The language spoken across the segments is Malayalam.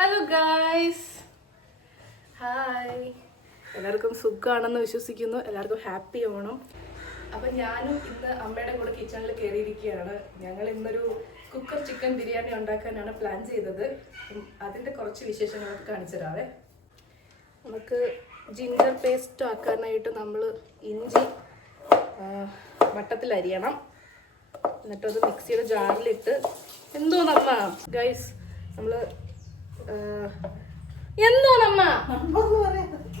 Hello guys, hi. എല്ലാവർക്കും സുഖമാണെന്ന് വിശ്വസിക്കുന്നു. എല്ലാവർക്കും ഹാപ്പി ആവണം. അപ്പം ഞാനും ഇന്ന് അമ്മയുടെ കൂടെ കിച്ചണിൽ കയറിയിരിക്കുകയാണ്. ഞങ്ങൾ ഇന്നൊരു കുക്കർ ചിക്കൻ ബിരിയാണി ഉണ്ടാക്കാനാണ് പ്ലാൻ ചെയ്തത്. അതിൻ്റെ കുറച്ച് വിശേഷങ്ങളൊക്കെ കാണിച്ചു തരാവേ. നമുക്ക് ജിഞ്ചർ പേസ്റ്റ് ആക്കാനായിട്ട് നമ്മൾ ഇഞ്ചി വട്ടത്തിൽ അരിയണം. എന്നിട്ടത് മിക്സിയുടെ ജാറിലിട്ട് എന്തോന്നമ്മ ഗൈസ് നമ്മൾ എന്തോന്നമ്മ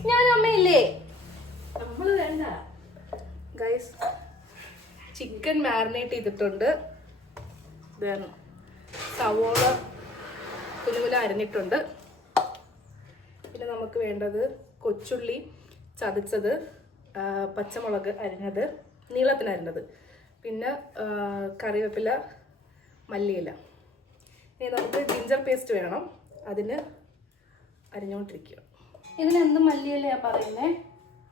ഞാൻ അമ്മയില്ലേ നമ്മള് വേണ്ട ഗൈസ്. ചിക്കൻ മാരിനേറ്റ് ചെയ്തിട്ടുണ്ട്. സവോള കുനുകുന അരിഞ്ഞിട്ടുണ്ട്. പിന്നെ നമുക്ക് വേണ്ടത് കൊച്ചുള്ളി ചതച്ചത്, പച്ചമുളക് അരിഞ്ഞത് നീളത്തിന് അരിഞ്ഞത്, പിന്നെ കറിവേപ്പില, മല്ലിയില. ഇനി നമുക്ക് ജിഞ്ചർ പേസ്റ്റ് വേണം. അതിന് അരിഞ്ഞുകൊണ്ടിരിക്കുക. ഇതിനെന്ത് മല്ലിയിലയാ പറയുന്നേ?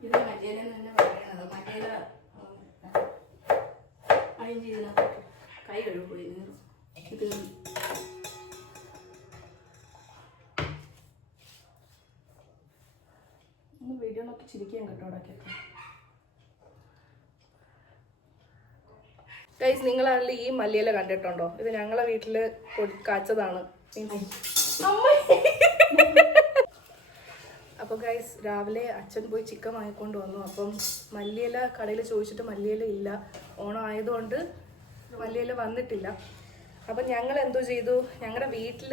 ഇത് മല്ലിയില തന്നെ പറയണത്. മല്ലിയില അഴിഞ്ഞ് കൈ കഴുകുപോയി. ഇത് ഒന്ന് വീഡിയോ നോക്കി ചിരിക്കാൻ കേട്ടോ ഇടയ്ക്കൊക്കെ. ഗൈസ്, നിങ്ങളാണെങ്കിൽ ഈ മല്ലിയില കണ്ടിട്ടുണ്ടോ? ഇത് ഞങ്ങളെ വീട്ടില് കാച്ചതാണ്. അപ്പൊ ഗൈസ്, രാവിലെ അച്ഛൻ പോയി ചിക്കൻ വാങ്ങിക്കൊണ്ട് വന്നു. അപ്പം മല്ലിയില കടയിൽ ചോദിച്ചിട്ട് മല്ലിയില ഇല്ല. ഓണം ആയതുകൊണ്ട് മല്ലിയില വന്നിട്ടില്ല. അപ്പം ഞങ്ങൾ എന്തോ ചെയ്തു, ഞങ്ങളുടെ വീട്ടിൽ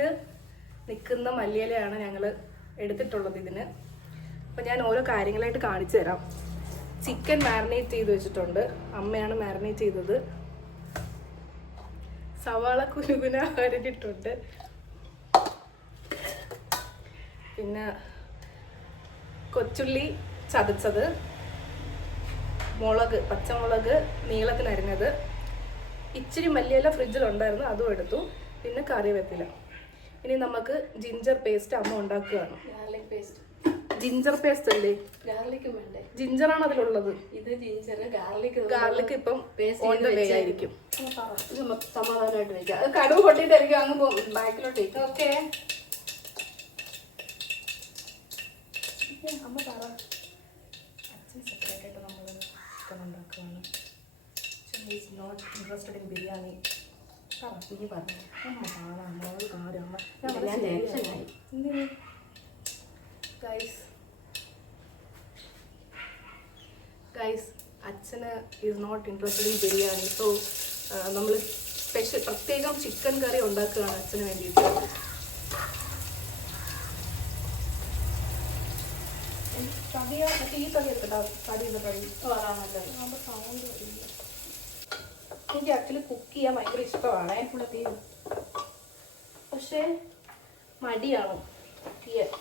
നിൽക്കുന്ന മല്ലിയിലയാണ് ഞങ്ങൾ എടുത്തിട്ടുള്ളത് ഇതിന്. അപ്പം ഞാൻ ഓരോ കാര്യങ്ങളായിട്ട് കാണിച്ചു തരാം. ചിക്കൻ മാരിനേറ്റ് ചെയ്ത് വെച്ചിട്ടുണ്ട്. അമ്മയാണ് മാരിനേറ്റ് ചെയ്തത്. സവാള കുനുകുന അരിഞ്ഞിട്ടുണ്ട്. പിന്നെ കൊച്ചുള്ളി ചതച്ചത്, മുളക്, പച്ചമുളക് നീളത്തിന് അരിഞ്ഞത്, ഇച്ചിരി മല്ലിയില ഫ്രിഡ്ജിലുണ്ടായിരുന്നു, അതും എടുത്തു. പിന്നെ കറിവേപ്പില. ഇനി നമുക്ക് ജിഞ്ചർ പേസ്റ്റ് അമ്മ ഉണ്ടാക്കുകയാണ്. Garlic paste. ജിഞ്ചർ പേസ്റ്റ് അല്ലേ? ഗാർലിക്കും വേണ്ടേ? ജിഞ്ചറാണ് അതിലുള്ളത്. ഇത് ജിഞ്ചർ, ഗാർലിക് ഇപ്പം ഓൺ ദ വേ ആയിരിക്കും. സമാധാനമായിട്ട് വെക്കാം. അത് കടുവ് പൊട്ടിയിട്ടായിരിക്കും അങ്ങ് ബാക്കിലോട്ട് വെക്കും. ഓക്കെ, അമ്മ പറ. അച്ഛൻ സെപ്പറേറ്റ് ആയിട്ട് നമ്മൾ ചിക്കൻ ഉണ്ടാക്കുകയാണ്. Is not interested in biryani. ഇനി പറഞ്ഞു അമ്മയോട് കാര്യം അമ്മ ഞാൻ ടെൻഷനായി. ഗൈസ്, അച്ഛന് is not interested in biryani. So നമ്മൾ പ്രത്യേകം ചിക്കൻ കറി ഉണ്ടാക്കുകയാണ് അച്ഛന് വേണ്ടിയിട്ട്. തടിയാ മറ്റേ ഈ തടി എടുക്കട്ടോ, തടിയുടെ തടി ആകുമ്പോൾ സൗണ്ട് വരില്ല. എനിക്ക് ആക്ച്വലി കുക്ക് ചെയ്യാൻ ഭയങ്കര ഇഷ്ടമാണ്. പക്ഷേ മടിയാണ് കുക്ക് ചെയ്യാൻ.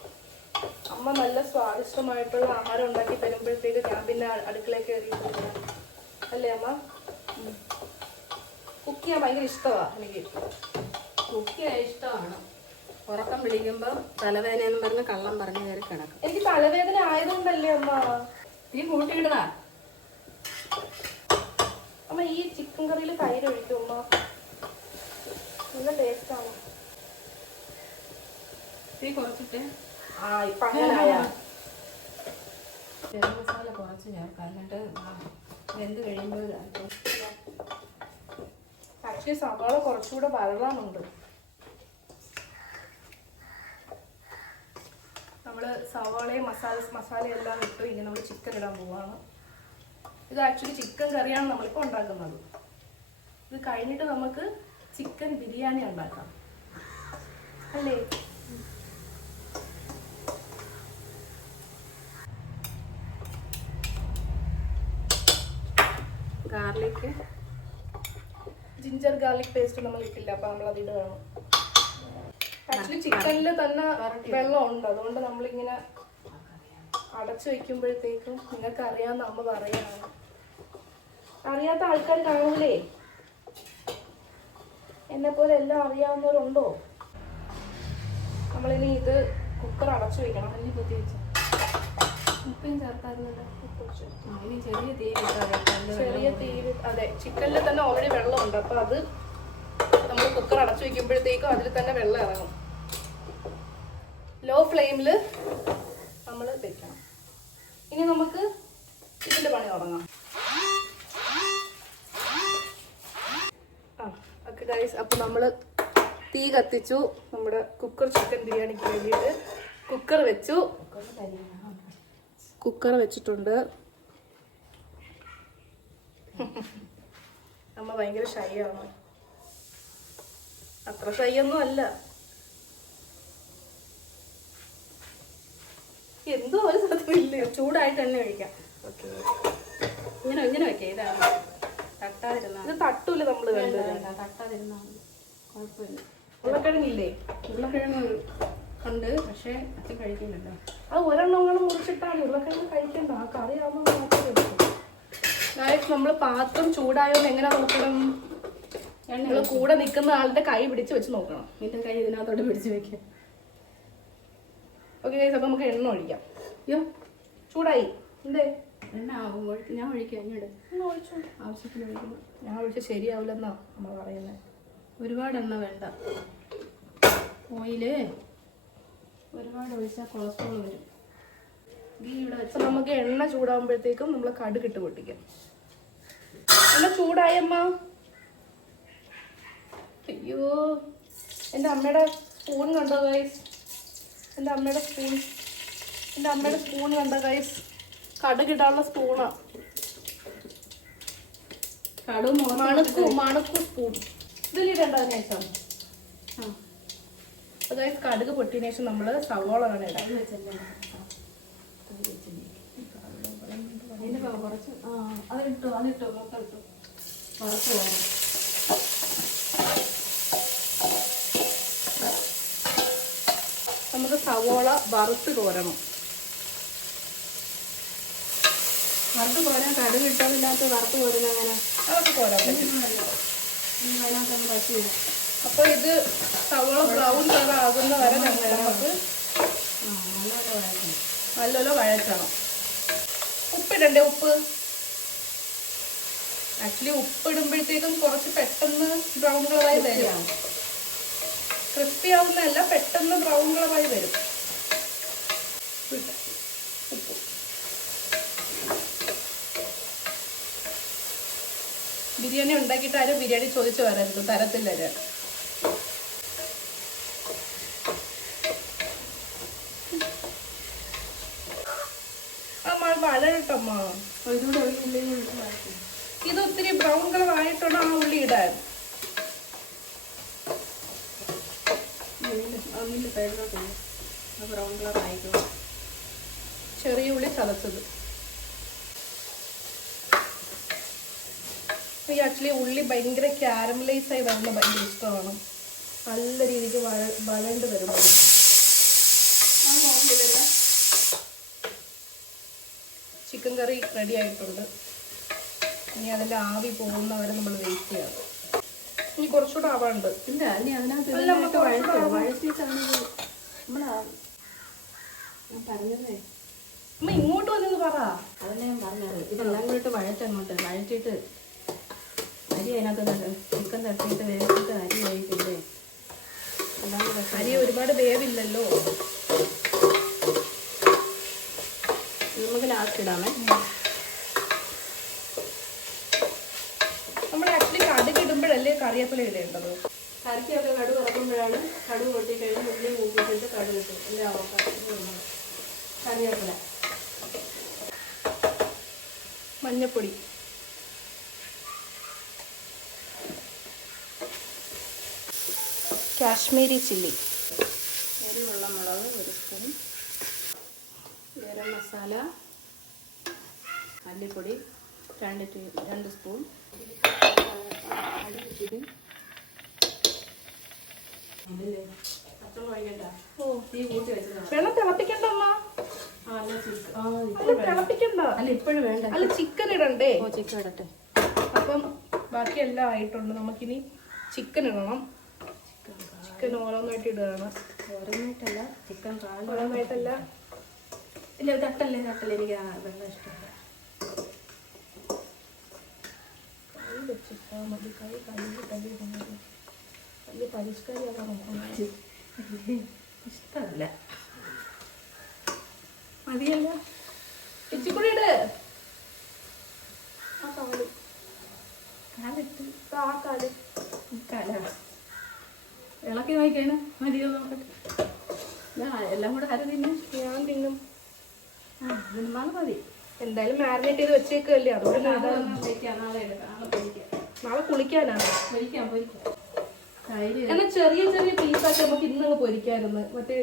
അമ്മ നല്ല സ്വാദിഷ്ടമായിട്ടുള്ള ആഹാരം ഉണ്ടാക്കി തരുമ്പോഴത്തേക്ക് ഞാൻ പിന്നെ അടുക്കളയിൽ കയറിയിട്ടില്ല. അല്ലേ അമ്മ? കുക്ക് ചെയ്യാൻ ഭയങ്കര ഇഷ്ടമാണ് എനിക്ക്. കുക്ക് ചെയ്യാൻ ഇഷ്ടമാണ്. ഉറക്കം പിടിക്കുമ്പോൾ തലവേദനയെന്ന് പറഞ്ഞ് കള്ളം പറഞ്ഞ് കയറി കിടക്കും. എനിക്ക് തലവേദന ആയതുകൊണ്ടല്ലേ അമ്മ. നീ കൂട്ടിയിടുക. അമ്മ ഈ ചിക്കൻ കറിയിൽ തൈര് ഒഴിക്കും അമ്മ, നല്ല ടേസ്റ്റാണ്. തീ കുറച്ചിട്ട് ഇപ്പൊ അങ്ങനായ ഗരം മസാല കുറച്ച് ചേർക്കാം. എന്നിട്ട് വെന്ത് കഴിയുമ്പോൾ ആക്ച്വലി സവാള കുറച്ചുകൂടെ വഴറാനുണ്ട്. നമ്മൾ സവാളയും മസാലയെല്ലാം ഇട്ട് ഇനി നമ്മൾ ചിക്കൻ ഇടാൻ പോവാണ്. ഇത് ആക്ച്വലി ചിക്കൻ കറിയാണ് നമ്മളിപ്പോൾ ഉണ്ടാക്കുന്നത്. ഇത് കഴിഞ്ഞിട്ട് നമുക്ക് ചിക്കൻ ബിരിയാണി ഉണ്ടാക്കാം, അല്ലേ? ഗാർലിക്, ജിഞ്ചർ ഗാർലിക് പേസ്റ്റ് നമ്മൾ ഇട്ടില്ല, അപ്പം നമ്മളത് ഇടുകയാണ്. ആക്ച്വലി ചിക്കനിൽ തന്നെ വെള്ളം ഉണ്ട്, അതുകൊണ്ട് നമ്മളിങ്ങനെ അടച്ചു വയ്ക്കുമ്പോഴത്തേക്കും നിങ്ങൾക്ക് അറിയാമെന്ന് അമ്മ പറയാണ്. അറിയാത്ത ആൾക്കാർ കാണൂലേ? എന്നെ പോലെ എല്ലാം അറിയാവുന്നവരുണ്ടോ? നമ്മളിനി ഇത് കുക്കർ അടച്ചു വയ്ക്കണം. അല്ലി കുത്തി വെച്ചു. ഉപ്പയും ചേർത്തായിരുന്നല്ലോ. ഇനി ചെറിയ തീ ചെറിയ തീര്. അതെ, ചിക്കനിൽ തന്നെ ഓൾറെഡി വെള്ളമുണ്ട്. അപ്പം അത് നമ്മൾ കുക്കർ അടച്ചു വയ്ക്കുമ്പോഴത്തേക്കും അതിൽ തന്നെ വെള്ളം ഇറങ്ങും. ലോ ഫ്ലെയിമിൽ നമ്മൾ വെക്കണം. ഇനി നമുക്ക് ഇതിൻ്റെ പണി തുടങ്ങാം. ഓക്കെ ഗൈസ്, അപ്പോൾ നമ്മൾ തീ കത്തിച്ചു. നമ്മുടെ കുക്കർ ചിക്കൻ ബിരിയാണിക്ക് വേണ്ടിയിട്ട് കുക്കർ വെച്ചു. കുക്കർ വെച്ചിട്ടുണ്ട്. അമ്മ ഭയങ്കര ഷൈ ആണ്. അത്ര ഷൈ ഒന്നും അല്ല. എന്തോ ഒരു സ്ഥലത്തില്ല. ചൂടായിട്ട് എണ്ണ ഒഴിക്കാം. ഓക്കെ, ഇങ്ങനെ ഇങ്ങനെ വെക്കാം. ഇതാണ് തട്ടാതിരുന്ന. ഇത് തട്ടൂല നമ്മള് തട്ടാതിരുന്ന കുഴപ്പമില്ല. ഉരുളക്കിഴങ്ങില്ലേ? ഉരുളക്കിഴങ്ങ് ഉണ്ട്, പക്ഷേ അച്ഛൻ കഴിക്കുന്നുണ്ടോ? അത് ഒരെണ്ണം മുറിച്ചിട്ടാണ്. ഉരുളക്കിഴങ്ങ് കഴിക്കണ്ട. ആ കറിയാവുമ്പോൾ നമ്മൾ പാത്രം ചൂടായോന്ന് എങ്ങനെ നോക്കണം? നമ്മൾ കൂടെ നിൽക്കുന്ന ആളുടെ കൈ പിടിച്ച് വെച്ച് നോക്കണം. നിന്റെ കൈ ഇതിനകത്തോട്ട് പിടിച്ച് വെക്കാം. ഓക്കെ ഗൈസ്, അപ്പൊ നമുക്ക് എണ്ണ ഒഴിക്കാം. അയ്യോ, ചൂടായി. എന്തേ എണ്ണ ഞാൻ ഒഴിക്കാം. ഇങ്ങോട്ട് ഒഴിച്ചു. ആവശ്യത്തിന് ഒഴിക്കുന്നു. ഞാൻ ഒഴിച്ച ശരിയാവില്ലെന്നാ നമ്മൾ പറയുന്നത്. ഒരുപാട് എണ്ണ വേണ്ട. ഓയില് ഒരുപാട് ഒഴിച്ചാൽ കൊളസ്ട്രോൾ വരും. ഗീ ഇവിടെ വെച്ച് നമുക്ക് എണ്ണ ചൂടാകുമ്പോഴത്തേക്കും നമ്മൾ കടുകിട്ട് പൊട്ടിക്കാം. എണ്ണ ചൂടായമ്മ. അയ്യോ, എൻ്റെ അമ്മയുടെ സ്പൂൺ കണ്ടോ ഗൈസ്? എൻ്റെ അമ്മയുടെ സ്പൂൺ കണ്ടോ ഗൈസ്? കടുകിടാനുള്ള സ്പൂണാ. മണക്കു സ്പൂൺ ഇതിലിടേണ്ടതിന് ശേഷം അതായത് കടുക് പൊട്ടിയതിനു ശേഷം നമ്മൾ സവോള വേണം ഇടാൻ. കുറച്ച് അതിട്ടോ മൊത്തം ഇട്ടു. കുറച്ച് വേണം. നമുക്ക് സവോള വറുത്ത് കോരണം. വറുത്ത് കോരാൻ കടുക് ഇട്ടതിനകത്ത് വറുത്ത് കോരുന്ന അങ്ങനെ അതൊക്കെ കോരാൻ പറ്റും. അതിനകത്തൊന്നും പറ്റില്ല. അപ്പോൾ ഇത് സവോള ബ്രൗൺ കളർ ആകുന്ന വരെ നമുക്ക് നല്ലപോലെ വഴറ്റണം. ഉപ്പിടണ്ടേ? ഉപ്പ് ആക്ച്വലി ഉപ്പിടുമ്പോഴത്തേക്കും കുറച്ച് പെട്ടെന്ന് ബ്രൗൺ കളറായി വരും. ക്രിസ്പി ആവുന്നതല്ല, പെട്ടെന്ന് ബ്രൗൺ കളറായി വരും. ഉപ്പ് ബിരിയാണി ഉണ്ടാക്കിയിട്ട് ആരും ബിരിയാണി ചോദിച്ചു വരരുത്, തരത്തില്ല. വഴട്ടമ്മ. ഇത് ഒത്തിരി ബ്രൗൺ കളർ ആയിട്ടാണ് ആ ഉള്ളി ഇടാൻ. ബ്രൗൺ കളർ ആയിക്കോ. ചെറിയ ഉള്ളി ചതച്ചത്. ഈ ആക്ച്വലി ഉള്ളി ഭയങ്കര ക്യാരമലൈസ് ആയി വരുന്ന ഭയങ്കര ഇഷ്ടമാണ്. നല്ല രീതിക്ക് വഴണ്ട് വരുമ്പോൾ ചിക്കൻ കറി റെഡി ആയിട്ടുണ്ട്. ഇനി അതിൻ്റെ ആവി പോകുന്നവരെ നമ്മൾ വെയിറ്റ് ചെയ്യണം. ഇനി കുറച്ചുകൂടെ ആവാണ്ട്. ഇല്ല, ഇനി അതിനകത്ത് പറഞ്ഞതേ അമ്മ ഇങ്ങോട്ട് വന്നെന്ന് പറ. അതല്ലേ ഞാൻ പറഞ്ഞത്. ഇതെല്ലാം കൂടിയിട്ട് വഴറ്റങ്ങോട്ട് വഴറ്റിയിട്ട് അരി അതിനകത്ത് ചിക്കൻ തട്ടിയിട്ട് വേവിച്ചിട്ട് അരി വേവിക്കില്ലേ? അരി ഒരുപാട് വേവില്ലല്ലോ. നമുക്ക് ലാസ്റ്റ് ഇടാമേ. നമ്മൾ ആക്ച്വലി കടുക് ഇടുമ്പോഴല്ലേ കറിവേപ്പില ഇടേണ്ടത്. കറിക്കൊക്കെ കടുക് ഇറക്കുമ്പോഴാണ് കടുക് പൊട്ടിക്കഴിഞ്ഞ് ഉള്ളി മൂപ്പിച്ചിട്ട് കടുക് ഇട്ടു. എല്ലാ കറിവേപ്പില, മഞ്ഞപ്പൊടി, കാശ്മീരി ചില്ലി, എരിവുള്ള മുളക് 1 സ്പൂൺ, ഗരം മസാല, മല്ലിപ്പൊടി 2 സ്പൂൺ, വെള്ളം തിളപ്പിക്കണ്ട അമ്മ. തിളപ്പിക്കണ്ട. അല്ല ഇപ്പോഴും വേണ്ട. അല്ല ചിക്കൻ ഇടണ്ടേ? ചിക്കൻ ഇടട്ടെ. അപ്പം ബാക്കിയെല്ലാം ആയിട്ടുണ്ട്. നമുക്കിനി ചിക്കൻ ഇടണം. ചിക്കൻ ഓരോന്നായിട്ട് ഇടുകയാണ്. ഓരോന്നായിട്ടല്ല, ചിക്കൻ ഓരോന്നായിട്ടല്ല. ഇല്ല, തട്ടല്ലേ എനിക്ക് വെള്ളം ഇഷ്ടമില്ല. കൈ വെച്ചിട്ടാ മതി. വലിയ പരിഷ്കാരിയാകാൻ നോക്കുന്നത് ഇഷ്ടമല്ല. മതിയല്ല ഇച്ചിക്കൂടി ഇട്. ആ കാല് കാലിട്ട് ആ കാല് കാല ഇളക്കി നോക്കിയാണ് മതിയോ നോക്കട്ടെ. എല്ലാം കൂടെ ആര് തിന്നു? ഞാൻ തിന്നും. നാളെ മതി. എന്തായാലും മാരിനേറ്റ് ചെയ്ത് വെച്ചേക്കല്ലേ, അതുകൊണ്ട് നാളെ എടുക്കാം. നാളെ പൊരിക്കാം. നാളെ കുളിക്കാനാണ്. പൊരിക്കാം പൊരിക്കാം. തൈര് എന്നാൽ ചെറിയ ചെറിയ പീസാക്കി നമുക്ക് ഇന്നങ്ങ് പൊരിക്കായിരുന്നു. മറ്റേ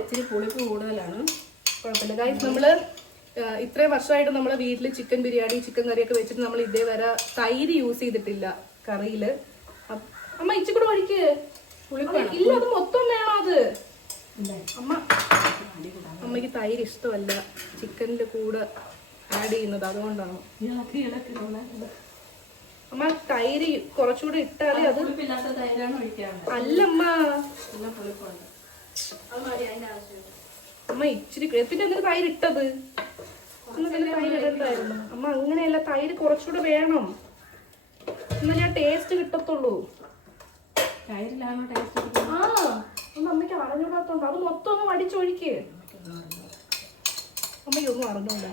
ഇച്ചിരി പുളിപ്പ് കൂടുതലാണ്. കുഴപ്പമില്ല ഗൈസ്. നമ്മള് ഇത്രയും വർഷമായിട്ട് നമ്മളെ വീട്ടിൽ ചിക്കൻ ബിരിയാണി ചിക്കൻ കറിയൊക്കെ വെച്ചിട്ട് നമ്മൾ ഇതേവരെ തൈര് യൂസ് ചെയ്തിട്ടില്ല കറിയില്. അമ്മ ഇച്ചിക്കൂടെ ഒഴിക്ക്. ഇല്ല, അത് മൊത്തം വേണം. അത് അമ്മയ്ക്ക് തൈര് ഇഷ്ടമല്ല ചിക്കനിന്റെ കൂടെ ആഡ് ചെയ്യുന്നത്, അതുകൊണ്ടാണ്. അമ്മ തൈര് കുറച്ചുകൂടെ ഇട്ടാലേ അത്. അല്ലമ്മ, അമ്മ ഇച്ചിരി പിന്നെ എന്തിനാ തൈര് ഇട്ടത്? തൈര് ഇടണ്ടായിരുന്നു അമ്മ. അങ്ങനെയല്ല, തൈര് കുറച്ചുകൂടെ വേണം, എന്നാ ഞാൻ ടേസ്റ്റ് കിട്ടത്തുള്ളൂ. തൈരിലാണോ ടേസ്റ്റ്? ആ, ഒന്ന് അമ്മയ്ക്ക് അറിഞ്ഞൂടാത്തോണ്ട് അത് മൊത്തം ഒന്ന് വടിച്ചൊഴിക്ക്. അമ്മയ്ക്കൊന്നും അറിഞ്ഞൂടാ.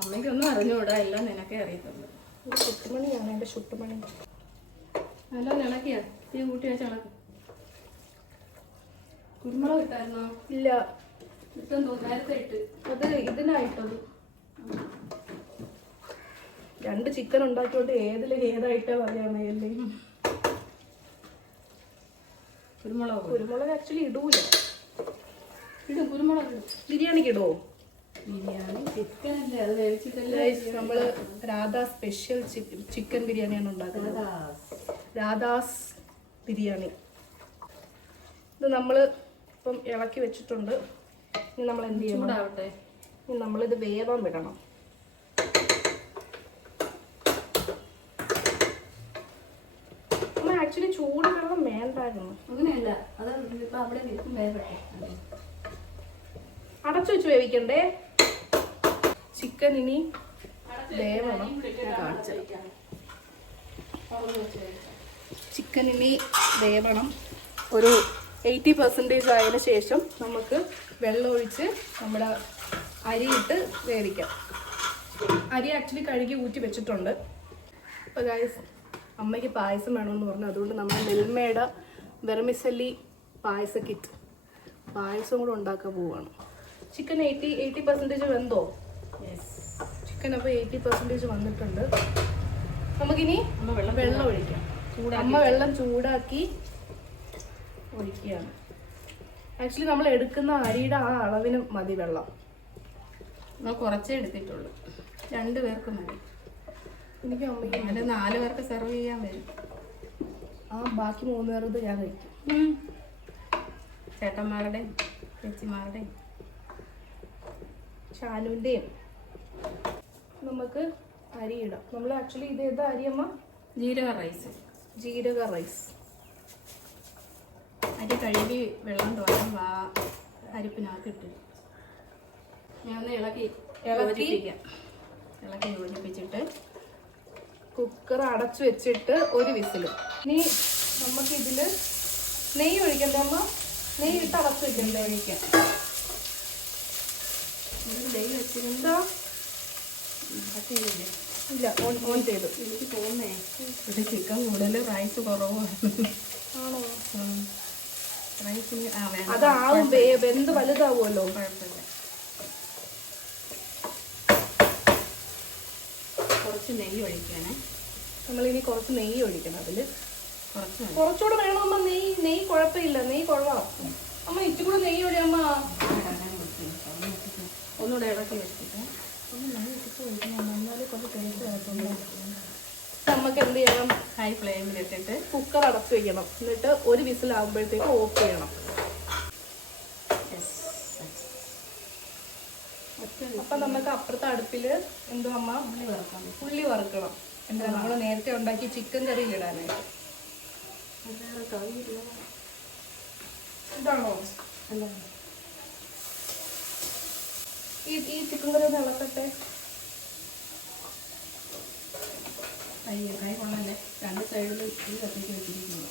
അമ്മയ്ക്കൊന്നും അറിഞ്ഞൂടാ, എല്ലാം നിനക്കേ അറിയത്തുള്ളൂ. ചുട്ടുമണിയാണ് എന്റെ ചുട്ടുമണി. നല്ല ഇളക്കിയാ തീ കൂട്ടി വെച്ച് ഇളക്ക്. കുരുമുളക് ഇട്ടായിരുന്നോ? ഇല്ല, ഇട്ടെന്തോ നേരത്തെ ഇട്ട്. അത് ഇതിനായിട്ടത്. 2 ചിക്കൻ ഉണ്ടാക്കിയോണ്ട് ഏതായിട്ടാ പറയാമല്ലേ. കുരുമുളക് ആക്ച്വലി ഇടൂല. ഇടും കുരുമുളക്. ബിരിയാണിക്ക് ഇടുവോ? ബിരിയാണി ചിക്കൻ അല്ലേ, അത് വേവിച്ചിട്ടല്ലേ. നമ്മള് രാധാ സ്പെഷ്യൽ ചിക്കൻ ബിരിയാണിയാണ് ഉണ്ടാക്കുന്നത്. രാധാസ് ബിരിയാണി. ഇത് നമ്മള് ഇപ്പം ഇളക്കി വെച്ചിട്ടുണ്ട്. ഇനി നമ്മൾ എന്ത് ചെയ്യണം? ചൂടാവട്ടെ. ഇനി നമ്മളിത് വേവാൻ വിടണം. ആക്ച്വലി ചൂട് വെള്ളം വേണ്ടായിരുന്നു. അങ്ങനെയല്ല, അത് ഇപ്പൊ അവിടെ വേവട്ടെ. അടച്ചു വെച്ച് വേവിക്കണ്ടേ ചിക്കൻ? ഇനി വേവണം. ചിക്കൻ ഇനി വേവണം. ഒരു 80% ആയതിനു ശേഷം നമുക്ക് വെള്ളം ഒഴിച്ച് നമ്മുടെ അരിയിട്ട് വേവിക്കാം. അരി ആക്ച്വലി കഴുകി ഊറ്റി വെച്ചിട്ടുണ്ട്. അപ്പോൾ ഗൈസ്, അമ്മയ്ക്ക് പായസം വേണമെന്ന് പറഞ്ഞു, അതുകൊണ്ട് നമ്മൾ മിൽമയുടെ വെർമിസെല്ലി പായസ കിറ്റ് പായസം കൂടെ ഉണ്ടാക്കാൻ പോവുകയാണ്. ചിക്കൻ 80% വെന്തോ? ചിക്കൻ അപ്പോൾ 80% വന്നിട്ടുണ്ട്. നമുക്കിനി വെള്ളം ഒഴിക്കാം. അമ്മ വെള്ളം ചൂടാക്കി ഒഴിക്കുകയാണ്. ആക്ച്വലി നമ്മൾ എടുക്കുന്ന അരിയുടെ ആ അളവിന് മതി വെള്ളം. നമ്മൾ കുറച്ചേ എടുത്തിട്ടുള്ളൂ, 2 പേർക്ക് മതി. എനിക്ക് അമ്മയ്ക്ക് അങ്ങനെ 4 പേർക്ക് സെർവ് ചെയ്യാൻ വരും. ആ ബാക്കി 3 പേരത് ഞാൻ കഴിക്കും. ചേട്ടന്മാരുടെയും ചേച്ചിമാരുടെയും ഷാനുവിൻ്റെയും. നമുക്ക് അരി ഇടാം. നമ്മൾ ആക്ച്വലി ഇത് ഏതാ അരിയമ്മ? ജീരക റൈസ്. ജീരക റൈസ്. അരി കഴുകി വെള്ളം തോരാൻ അരിപ്പിനകത്ത് ഇട്ട് ഞാൻ ഇളക്കി യോജിപ്പിച്ചിട്ട് കുക്കർ അടച്ചു വെച്ചിട്ട് ഒരു വിസിൽ. ഇനി നമുക്ക് ഇതില് നെയ്യ് ഒഴിക്കണ്ടേ അമ്മ? നെയ്യ് ഇട്ട് അടച്ചു വെക്കണ്ടേ? ഒഴിക്കാം. നെയ്യ് വെച്ചിരുന്നോ? ഇല്ല, ഓൺ ചെയ്തു. എനിക്ക് തോന്നേ ഇത് ചിക്കൻ കൂടുതൽ റൈസ് കുറവാണ്. ആണോ? റൈസിന് അതാവും, വെന്ത് വലുതാവുമല്ലോ. കുഴപ്പമില്ല. കുറച്ച് നെയ്യ് ഒഴിക്കാനേ. നമ്മളിനി കുറച്ച് നെയ്യ് ഒഴിക്കണം. അതില് കുറച്ച് കുറച്ചുകൂടെ വേണം അമ്മ. നെയ്യ് കുഴപ്പമില്ല, നെയ്യ് കൊള്ളാം. അമ്മ ഇച്ചിരി കൂടെ നെയ്യ് ഒഴിയമ്മ. ഒന്നുകൂടെ ഇളക്കി വെച്ചിട്ട് നമുക്ക് എന്ത് ചെയ്യണം? ഹൈ ഫ്ലെയിമിലിട്ടിട്ട് കുക്കർ അടച്ചു വെക്കണം. എന്നിട്ട് ഒരു വിസിലാകുമ്പോഴത്തേക്ക് ഓഫ് ചെയ്യണം. അപ്പൊ നമുക്ക് അപ്പുറത്തെ അടുപ്പില് എന്തോ അമ്മ ഉള്ളി വറുക്കണം. എന്താ നമ്മള് നേരത്തെ ഉണ്ടാക്കി ചിക്കൻ കറിയിൽ ഇടാനായിട്ട്. ഇതാണോ? ഈ ചിക്കൻ കറി ഒന്ന് ഇളക്കട്ടെ. കൈ കൊള്ളല്ലേ, 2 സൈഡിലും ഈ കത്തിക്ക് വെച്ചിരിക്കുന്നു.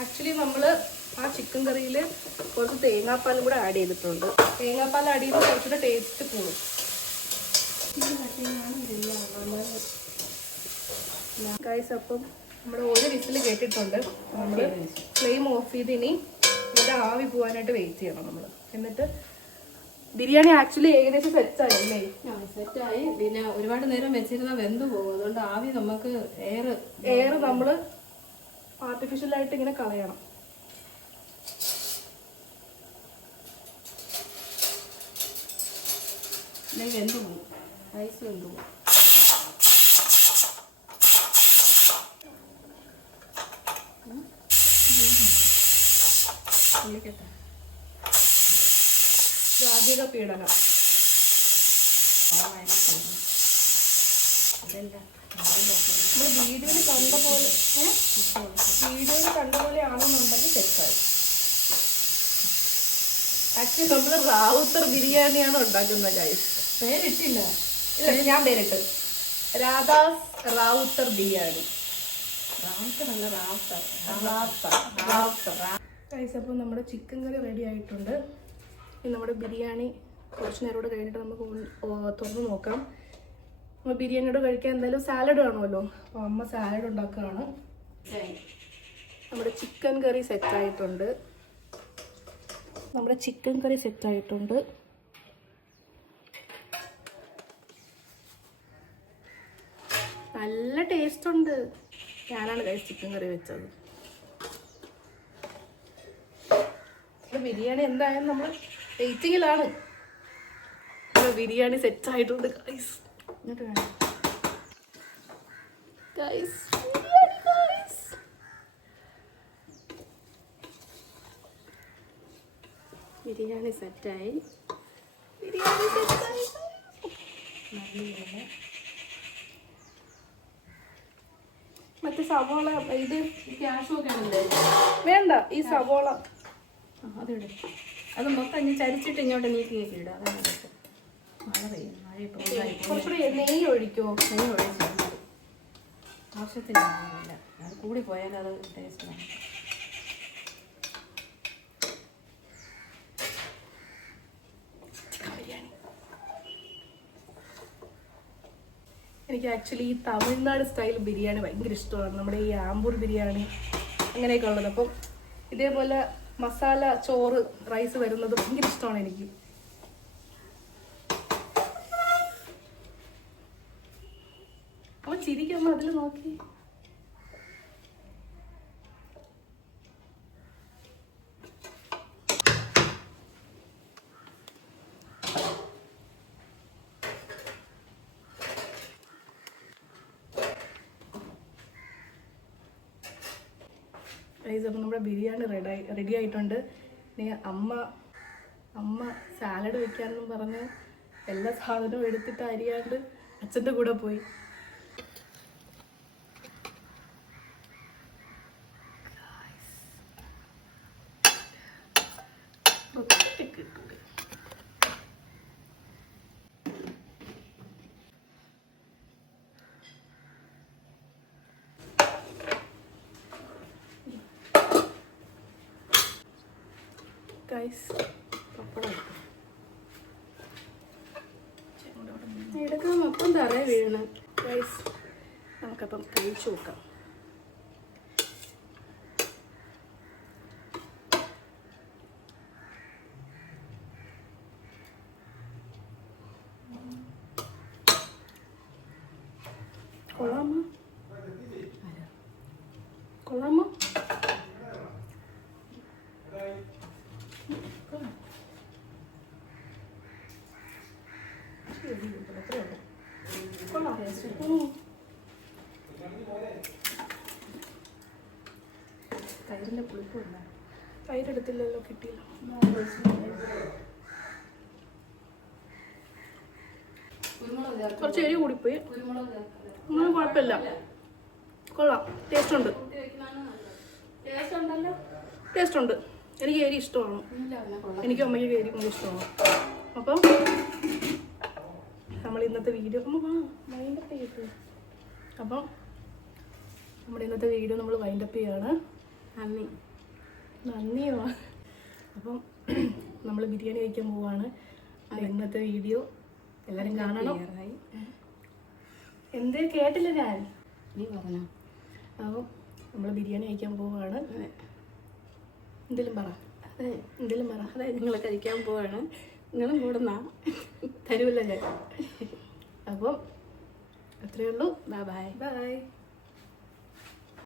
ആക്ച്വലി നമ്മൾ ആ ചിക്കൻ കറിയിൽ കുറച്ച് തേങ്ങാപ്പാലും കൂടെ ആഡ് ചെയ്തിട്ടുണ്ട്. തേങ്ങാപ്പാൽ ആഡ് ചെയ്യുമ്പോൾ കുറച്ചുകൂടെ ടേസ്റ്റ് കൂടും. ഗൈസ്, അപ്പം നമ്മുടെ ഒരു വിസിൽ കേട്ടിട്ടുണ്ട്. നമ്മൾ ഫ്ലെയിം ഓഫ് ചെയ്ത് ഇനി ഇതിൻ്റെ ആവി പോകാനായിട്ട് വെയിറ്റ് ചെയ്യണം നമ്മൾ. എന്നിട്ട് ബിരിയാണി ആക്ച്വലി ഏകദേശം സെറ്റായി അല്ലേ? സെറ്റായി. പിന്നെ ഒരുപാട് നേരം വെച്ചിരുന്നാൽ വെന്ത് പോകും. അതുകൊണ്ട് ആവി നമുക്ക് എയർ നമ്മൾ ആർട്ടിഫിഷ്യലായിട്ട് ഇങ്ങനെ കളയണം. അല്ലെങ്കിൽ വെന്ത് പോകും, റൈസ് വെന്ത് പോകും. ജാതിക പീഡനം. നമ്മൾ വീഡിയോയിൽ കണ്ട പോലെ ആണെന്നുണ്ടെങ്കിൽ തെറ്റായി. ആക്ച്വലി നമ്മൾ റാവുത്തർ ബിരിയാണിയാണ് ഉണ്ടാക്കുന്നത് ഗൈസ്. പേരിട്ടില്ല. ഇല്ല, ഞാൻ പേരിട്ട് രാധാസ് റാവുത്തർ ബിരിയാണി. ഗൈസ്, അപ്പോൾ നമ്മുടെ ചിക്കൻ കറി റെഡി ആയിട്ടുണ്ട്. ഇനി നമ്മുടെ ബിരിയാണി കുറച്ച് നേരോട് കഴിഞ്ഞിട്ട് നമുക്ക് തുറന്ന് നോക്കാം. നമ്മൾ ബിരിയാണിയോട് കഴിക്കാൻ എന്തായാലും സാലഡ് കാണുമല്ലോ. അപ്പോൾ അമ്മ സാലഡ് ഉണ്ടാക്കുകയാണ്. നമ്മുടെ ചിക്കൻ കറി സെറ്റായിട്ടുണ്ട്. നല്ല ടേസ്റ്റ് ഉണ്ട്. ഞാനാണ് കഴിച്ച് ചിക്കൻ കറി വെച്ചത്. ബിരിയാണി എന്തായാലും നമ്മൾ വെയിറ്റിങ്ങിലാണ്. ബിരിയാണി സെറ്റായിട്ടുണ്ട് ഗൈസ്. ബിരിയാണി സെറ്റായി. മറ്റേ സവോള ഇത് ക്യാഷും ഒക്കെ ആണല്ലേ? വേണ്ട, ഈ സവോള അതിവിടെ അത് മൊത്തം ഇനി ചരിച്ചിട്ട് ഇങ്ങോട്ട് നീക്കി ഇടുക. അതാണ് മഴ പെയ്യും. മഴ ഇപ്പോൾ കുറച്ചുകൂടി നെയ്യ് ഒഴിക്കുമോ? നെയ്യ് ഒഴിച്ചാൽ മതി. ആവശ്യത്തിന് ഇല്ല, അത് കൂടി പോയാൽ അത് ടേസ്റ്റ് ആണ്. എനിക്ക് ആക്ച്വലി ഈ തമിഴ്നാട് സ്റ്റൈൽ ബിരിയാണി ഭയങ്കര ഇഷ്ടമാണ്. നമ്മുടെ ഈ ആമ്പൂർ ബിരിയാണി അങ്ങനെയൊക്കെ ഉള്ളത്. അപ്പം ഇതേപോലെ മസാല ചോറ് റൈസ് വരുന്നത് ഭയങ്കര ഇഷ്ടമാണ് എനിക്ക്. അപ്പോൾ ചിരിക്കുമ്പോൾ അതിൽ നോക്കി. ഗൈസ്, അപ്പം നമ്മുടെ ബിരിയാണി റെഡി ആയിട്ടുണ്ട്. ഇനി അമ്മ സാലഡ് വെക്കാനെന്നും പറഞ്ഞ് എല്ലാ സാധനവും എടുത്തിട്ട് അരിയാണ്ട് അച്ഛൻ്റെ കൂടെ പോയി. ഗൈസ്, പപ്പടം എടുക്കാൻ മൊത്തം തറ വീഴണം. ഗൈസ്, നമുക്കപ്പം കഴിച്ചു നോക്കാം. കൊള്ളാമോ? കൊള്ളാമോ? തൈരിൻ്റെ പുളിപ്പില്ല. തൈരെടുത്തില്ലല്ലോ, കിട്ടിയില്ല. കുറച്ച് എരി കൂടിപ്പോയി. ഒന്നും കുഴപ്പമില്ല, കൊള്ളാം. ടേസ്റ്റ് ഉണ്ട്. ടേസ്റ്റ് ഉണ്ട്. എനിക്ക് എരി ഇഷ്ടമാണ്. എനിക്കും അമ്മയ്ക്ക് എരി ഭയങ്കര ഇഷ്ടമാണ്. അപ്പം നമ്മൾ ഇന്നത്തെ വീഡിയോ വൈൻഡപ്പ് ചെയ്തിട്ട് അപ്പം നമ്മുടെ ഇന്നത്തെ വീഡിയോ നമ്മൾ വൈൻഡപ്പ് ചെയ്യാണ്. നന്ദി. നന്ദിയോ. അപ്പം നമ്മൾ ബിരിയാണി കഴിക്കാൻ പോവാണ്. ഇന്നത്തെ വീഡിയോ എല്ലാവരും കാണണം. എന്തേ കേട്ടില്ല ഞാൻ, നീ പറഞ്ഞോ. അപ്പം നമ്മൾ ബിരിയാണി കഴിക്കാൻ പോവാണ്. എന്തേലും പറ, എന്തേലും പറ. അതെ, നിങ്ങൾ കഴിക്കാൻ പോവാണ്, നിങ്ങളും കൂടുന്ന തരുമല്ല ഞാൻ. അപ്പം അത്രയേ ഉള്ളൂ. Bye bye. ബൈ.